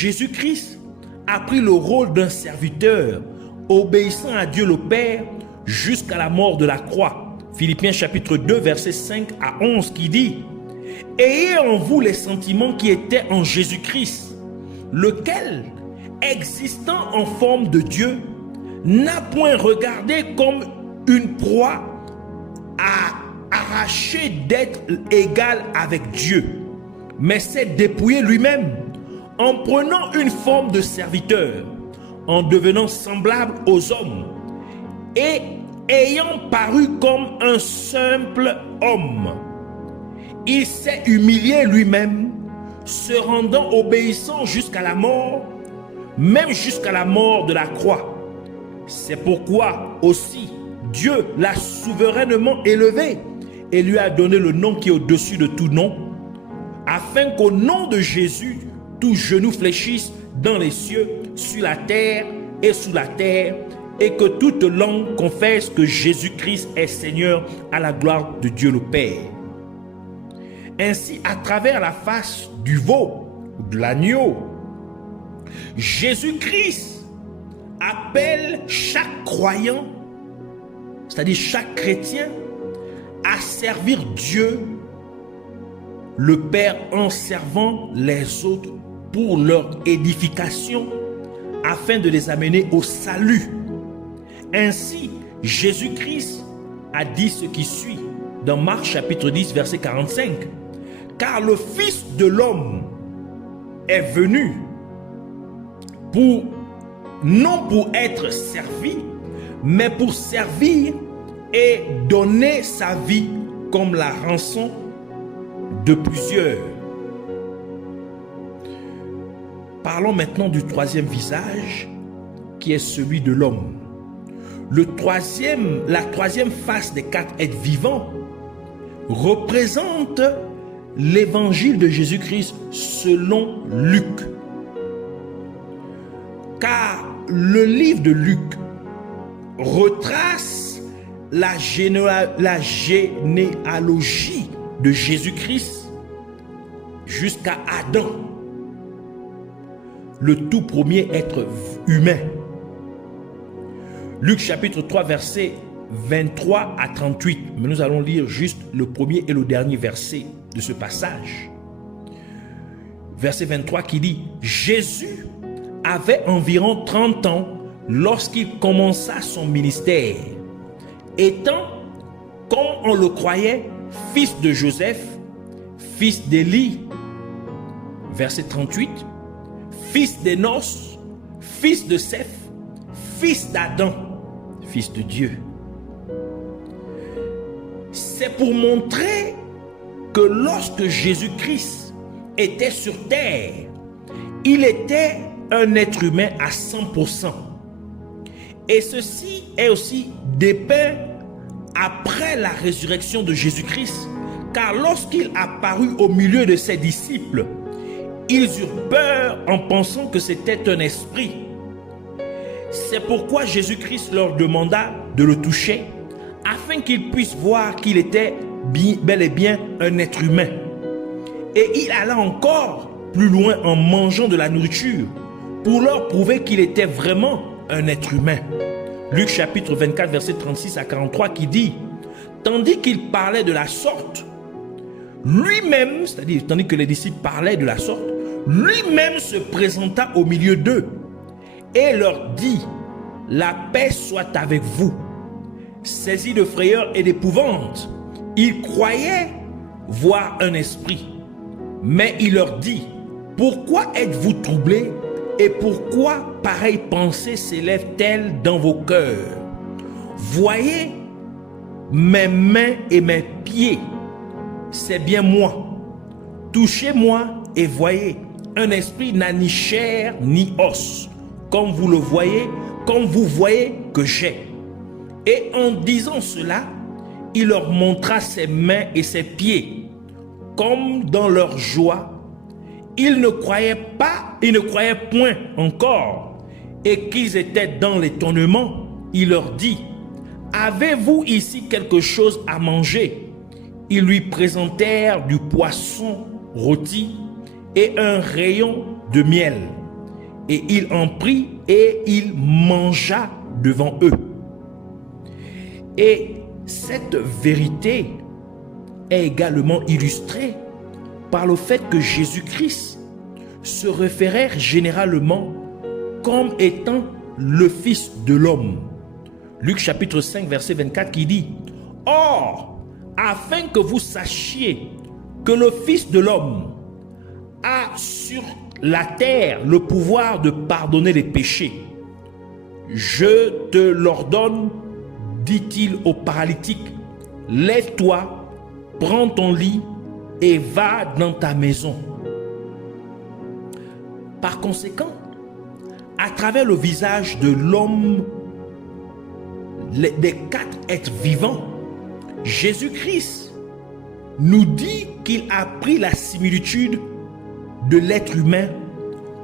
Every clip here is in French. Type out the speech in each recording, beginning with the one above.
Jésus-Christ a pris le rôle d'un serviteur, obéissant à Dieu le Père jusqu'à la mort de la croix. Philippiens chapitre 2, versets 5 à 11 qui dit « Ayez en vous les sentiments qui étaient en Jésus-Christ, lequel, existant en forme de Dieu, n'a point regardé comme une proie à arracher d'être égal avec Dieu, mais s'est dépouillé lui-même en prenant une forme de serviteur, en devenant semblable aux hommes et ayant paru comme un simple homme. Il s'est humilié lui-même, se rendant obéissant jusqu'à la mort, même jusqu'à la mort de la croix. C'est pourquoi aussi Dieu l'a souverainement élevé et lui a donné le nom qui est au-dessus de tout nom, afin qu'au nom de Jésus, tout genou fléchisse dans les cieux, sur la terre et sous la terre, et que toute langue confesse que Jésus-Christ est Seigneur à la gloire de Dieu le Père. Ainsi, à travers la face du veau, de l'agneau, Jésus-Christ appelle chaque croyant, c'est-à-dire chaque chrétien, à servir Dieu, le Père, en servant les autres pour leur édification, afin de les amener au salut. Ainsi, Jésus-Christ a dit ce qui suit dans Marc chapitre 10, verset 45. Car le Fils de l'homme est venu non pour être servi, mais pour servir et donner sa vie comme la rançon de plusieurs. Parlons maintenant du troisième visage, qui est celui de l'homme. La troisième face des quatre êtres vivants représente l'évangile de Jésus-Christ selon Luc. Car le livre de Luc retrace la généalogie de Jésus-Christ jusqu'à Adam, le tout premier être humain. Luc chapitre 3 verset 23 à 38. Mais nous allons lire juste le premier et le dernier verset de ce passage. Verset 23 qui dit: Jésus avait environ 30 ans lorsqu'il commença son ministère, étant, comme on le croyait, fils de Joseph, fils d'Élie, verset 38, fils d'Énos, fils de Seth, fils d'Adam, fils de Dieu. C'est pour montrer que lorsque Jésus-Christ était sur terre, il était un être humain à 100%. Et ceci est aussi dépeint après la résurrection de Jésus-Christ, car lorsqu'il apparut au milieu de ses disciples, ils eurent peur en pensant que c'était un esprit. C'est pourquoi Jésus-Christ leur demanda de le toucher, afin qu'ils puissent voir qu'il était bel et bien un être humain. Et il alla encore plus loin en mangeant de la nourriture, pour leur prouver qu'il était vraiment un être humain. Luc chapitre 24 verset 36 à 43 qui dit: tandis qu'il parlait de la sorte, lui-même, c'est-à-dire tandis que les disciples parlaient de la sorte, lui-même se présenta au milieu d'eux et leur dit: la paix soit avec vous. Saisis de frayeur et d'épouvante, ils croyaient voir un esprit. Mais il leur dit: pourquoi êtes-vous troublés et pourquoi pareille pensée s'élève-t-elle dans vos cœurs? Voyez mes mains et mes pieds, c'est bien moi. Touchez-moi et voyez, un esprit n'a ni chair ni os, comme vous le voyez, comme vous voyez que j'ai. Et en disant cela, il leur montra ses mains et ses pieds. Comme dans leur joie, ils ne croyaient point encore, et qu'ils étaient dans l'étonnement, il leur dit: avez-vous ici quelque chose à manger? Ils lui présentèrent du poisson rôti et un rayon de miel. Et il en prit et il mangea devant eux. Et cette vérité est également illustrée par le fait que Jésus-Christ se référait généralement comme étant le Fils de l'homme. Luc chapitre 5 verset 24 qui dit: Or, afin que vous sachiez que le Fils de l'homme a sur la terre le pouvoir de pardonner les péchés, je te l'ordonne, dit-il au paralytique, lève-toi, prends ton lit et va dans ta maison. Par conséquent, à travers le visage de l'homme, des quatre êtres vivants, Jésus-Christ nous dit qu'il a pris la similitude de l'être humain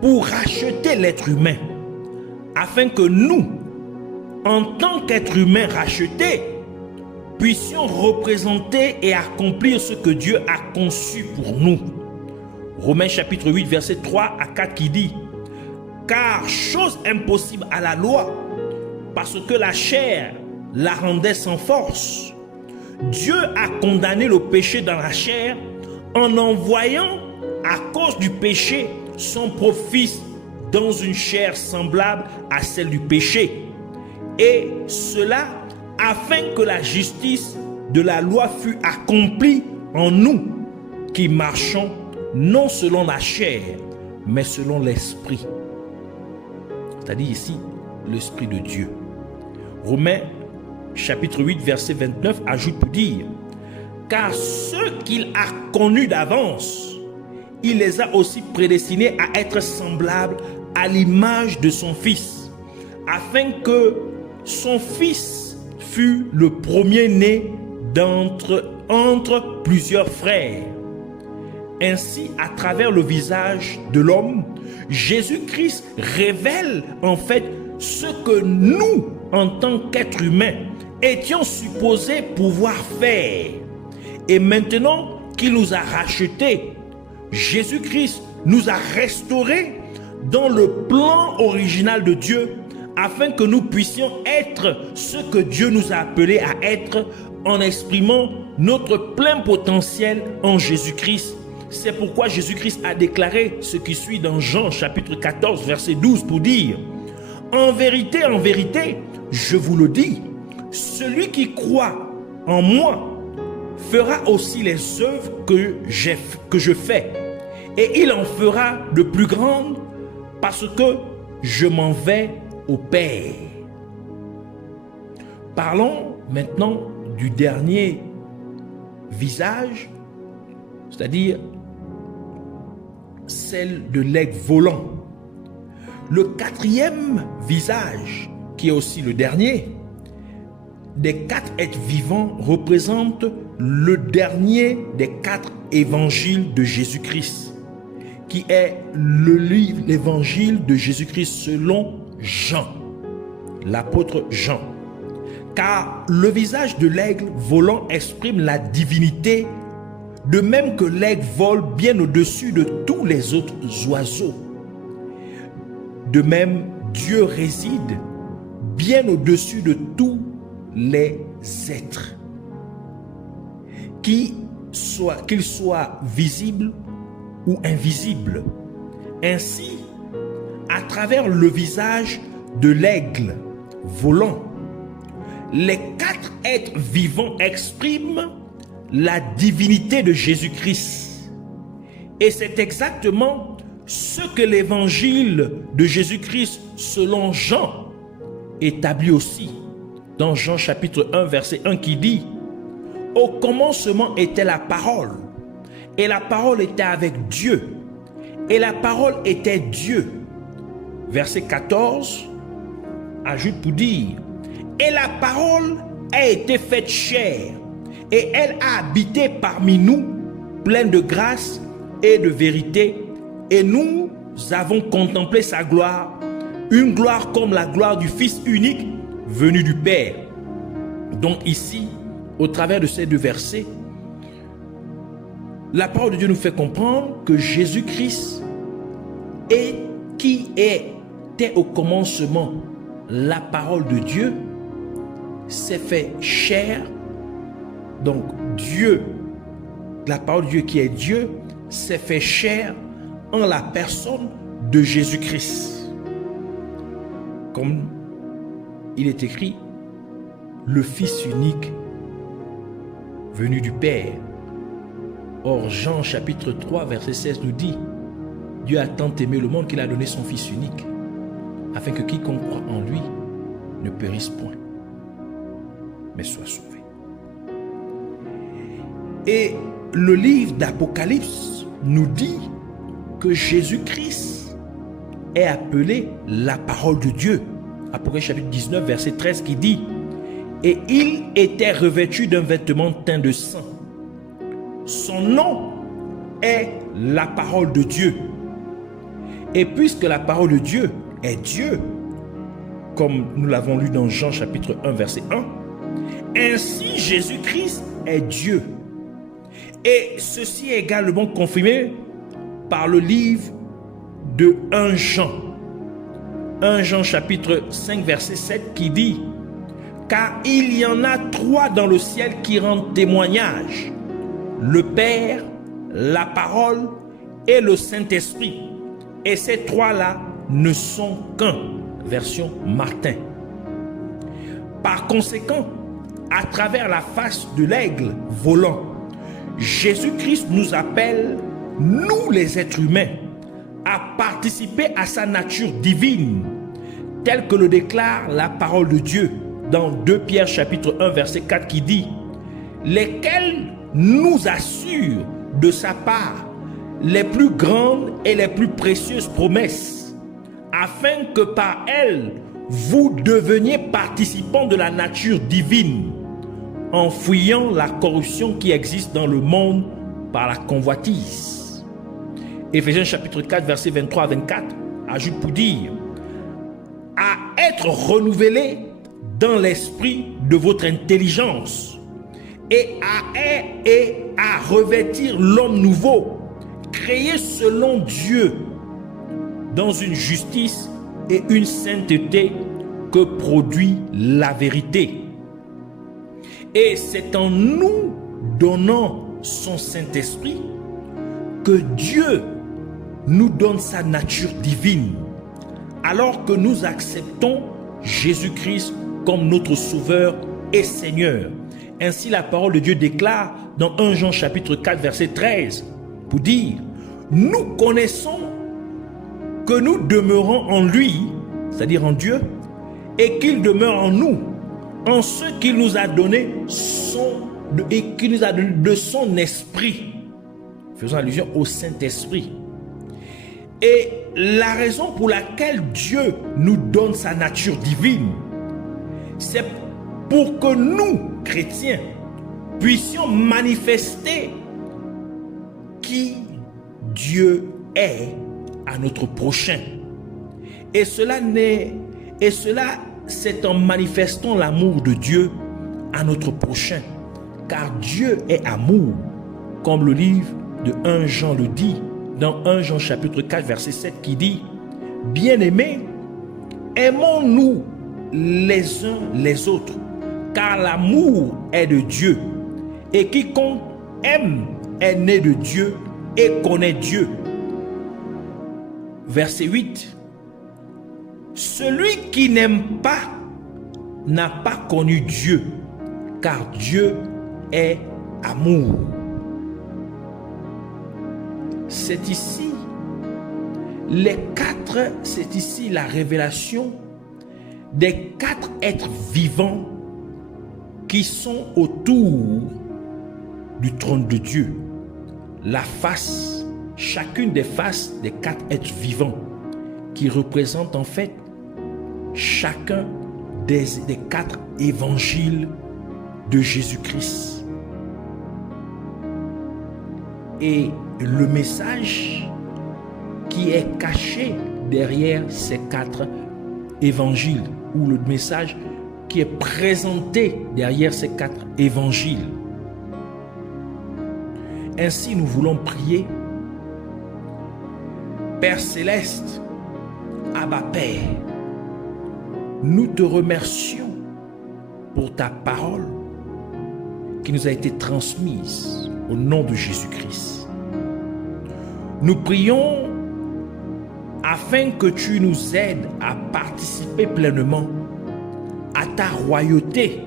pour racheter l'être humain, afin que nous, en tant qu'êtres humains rachetés, puissions représenter et accomplir ce que Dieu a conçu pour nous. Romains chapitre 8 verset 3 à 4 qui dit: Car chose impossible à la loi, parce que la chair la rendait sans force, Dieu a condamné le péché dans la chair en envoyant à cause du péché son propre Fils dans une chair semblable à celle du péché. Et cela afin que la justice de la loi fût accomplie en nous qui marchons non selon la chair, mais selon l'esprit. C'est-à-dire ici, l'esprit de Dieu. Romains chapitre 8 verset 29 ajoute pour dire: Car ceux qu'il a connus d'avance, il les a aussi prédestinés à être semblables à l'image de son Fils, afin que son Fils fût le premier-né entre plusieurs frères. Ainsi, à travers le visage de l'homme, Jésus-Christ révèle en fait ce que nous, en tant qu'êtres humains, étions supposés pouvoir faire. Et maintenant qu'il nous a rachetés, Jésus-Christ nous a restaurés dans le plan original de Dieu, afin que nous puissions être ce que Dieu nous a appelés à être en exprimant notre plein potentiel en Jésus-Christ. C'est pourquoi Jésus-Christ a déclaré ce qui suit dans Jean chapitre 14 verset 12 pour dire: En vérité, je vous le dis, celui qui croit en moi fera aussi les œuvres que je fais, et il en fera de plus grandes, parce que je m'en vais au Père. Parlons maintenant du dernier visage, c'est-à-dire celle de l'aigle volant. Le quatrième visage, qui est aussi le dernier, des quatre êtres vivants, représente le dernier des quatre évangiles de Jésus-Christ, qui est l'évangile de Jésus-Christ selon Jean, l'apôtre Jean. Car le visage de l'aigle volant exprime la divinité, de même que l'aigle vole bien au-dessus de tous les autres oiseaux. De même, Dieu réside bien au-dessus de tous les êtres, qu'ils soient visibles ou invisibles. Ainsi, à travers le visage de l'aigle volant, les quatre êtres vivants expriment la divinité de Jésus-Christ. Et c'est exactement ce que l'évangile de Jésus-Christ selon Jean établit aussi dans Jean chapitre 1 verset 1 qui dit: Au commencement était la parole, et la parole était avec Dieu, et la parole était Dieu. Verset 14 ajoute pour dire: Et la parole a été faite chair, et elle a habité parmi nous, pleine de grâce et de vérité, et nous avons contemplé sa gloire, une gloire comme la gloire du Fils unique venu du Père. Donc ici, au travers de ces deux versets, la parole de Dieu nous fait comprendre que Jésus-Christ est qui était au commencement la parole de Dieu, s'est fait chair. Donc Dieu, la parole de Dieu qui est Dieu, s'est fait chair en la personne de Jésus-Christ. Comme il est écrit, le Fils unique venu du Père. Or, Jean chapitre 3, verset 16 nous dit, Dieu a tant aimé le monde qu'il a donné son Fils unique, afin que quiconque croit en lui ne périsse point, mais soit sauvé. Et le livre d'Apocalypse nous dit que Jésus-Christ est appelé la parole de Dieu. Apocalypse chapitre 19, verset 13 qui dit, et il était revêtu d'un vêtement teint de sang. Son nom est la parole de Dieu. Et puisque la parole de Dieu est Dieu, comme nous l'avons lu dans Jean chapitre 1, verset 1, ainsi Jésus-Christ est Dieu. Et ceci est également confirmé par le livre de 1 Jean. 1 Jean chapitre 5 verset 7 qui dit, car il y en a 3 dans le ciel qui rendent témoignage, le Père, la parole et le Saint-Esprit. Et ces 3-là ne sont qu'un. Version Martin. Par conséquent, à travers la face de l'aigle volant, Jésus-Christ nous appelle, nous les êtres humains, à participer à sa nature divine, telle que le déclare la parole de Dieu dans 2 Pierre chapitre 1 verset 4 qui dit, lesquels nous assurent de sa part les plus grandes et les plus précieuses promesses, afin que par elles vous deveniez participants de la nature divine, en fuyant la corruption qui existe dans le monde par la convoitise. Éphésiens chapitre 4 verset 23 à 24 ajoute pour dire, à être renouvelé dans l'esprit de votre intelligence et à revêtir l'homme nouveau, créé selon Dieu dans une justice et une sainteté que produit la vérité. Et c'est en nous donnant son Saint-Esprit que Dieu nous donne sa nature divine, alors que nous acceptons Jésus-Christ comme notre Sauveur et Seigneur. Ainsi la parole de Dieu déclare dans 1 Jean chapitre 4 verset 13 pour dire, nous connaissons que nous demeurons en lui, c'est-à-dire en Dieu, et qu'il demeure en nous, en ce qu'il nous a donné de son esprit, faisant allusion au Saint-Esprit. Et la raison pour laquelle Dieu nous donne sa nature divine, c'est pour que nous, chrétiens, puissions manifester qui Dieu est à notre prochain. Et cela c'est en manifestant l'amour de Dieu à notre prochain. Car Dieu est amour, comme le livre de 1 Jean le dit, dans 1 Jean chapitre 4 verset 7 qui dit, bien-aimés, aimons-nous les uns les autres, car l'amour est de Dieu, et quiconque aime est né de Dieu et connaît Dieu. Verset 8, celui qui n'aime pas n'a pas connu Dieu, car Dieu est amour. C'est ici la révélation des 4 êtres vivants qui sont autour du trône de Dieu. La face, chacune des faces des 4 êtres vivants qui représentent en fait chacun des 4 évangiles de Jésus-Christ. Et le message qui est caché derrière ces 4 évangiles, ou le message qui est présenté derrière ces 4 évangiles. Ainsi, nous voulons prier. Père céleste, Abba Père, nous te remercions pour ta parole qui nous a été transmise au nom de Jésus-Christ. Nous prions afin que tu nous aides à participer pleinement à ta royauté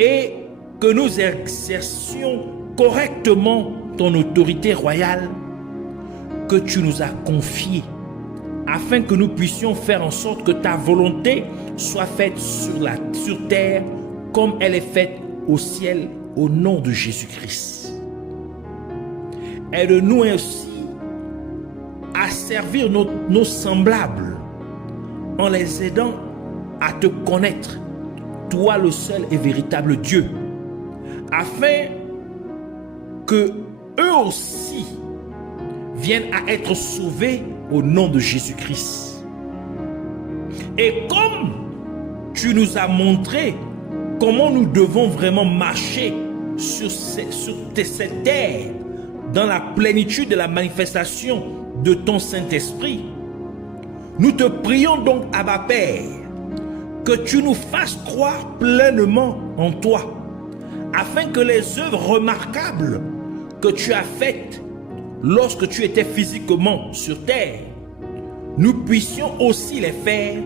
et que nous exercions correctement ton autorité royale que tu nous as confiée, afin que nous puissions faire en sorte que ta volonté soit faite sur terre comme elle est faite au ciel, au nom de Jésus-Christ. Aide-nous aussi à servir nos semblables en les aidant à te connaître, toi le seul et véritable Dieu, afin que eux aussi viennent à être sauvés au nom de Jésus-Christ. Et comme tu nous as montré comment nous devons vraiment marcher sur cette terre dans la plénitude de la manifestation de ton Saint-Esprit, nous te prions donc, Abba Père, que tu nous fasses croire pleinement en toi, afin que les œuvres remarquables que tu as faites lorsque tu étais physiquement sur terre, nous puissions aussi les faire,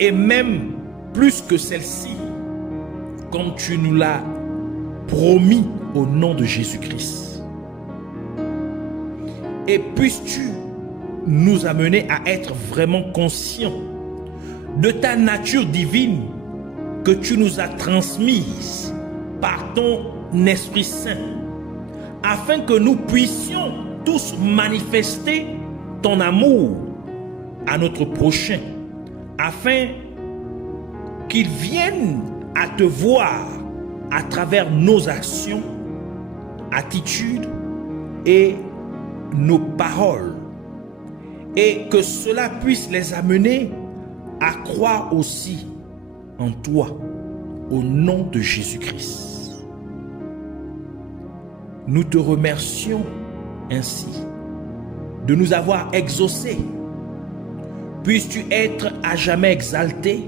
et même plus que celles-ci, comme tu nous l'as promis au nom de Jésus-Christ. Et puisses-tu nous amener à être vraiment conscients de ta nature divine que tu nous as transmise par ton Esprit Saint, afin que nous puissions tous manifester ton amour à notre prochain, afin qu'il vienne à te voir à travers nos actions, attitudes et nos paroles, et que cela puisse les amener à croire aussi en toi, au nom de Jésus-Christ. Nous te remercions ainsi de nous avoir exaucés. Puisses-tu être à jamais exalté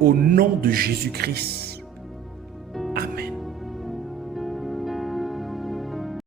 au nom de Jésus-Christ.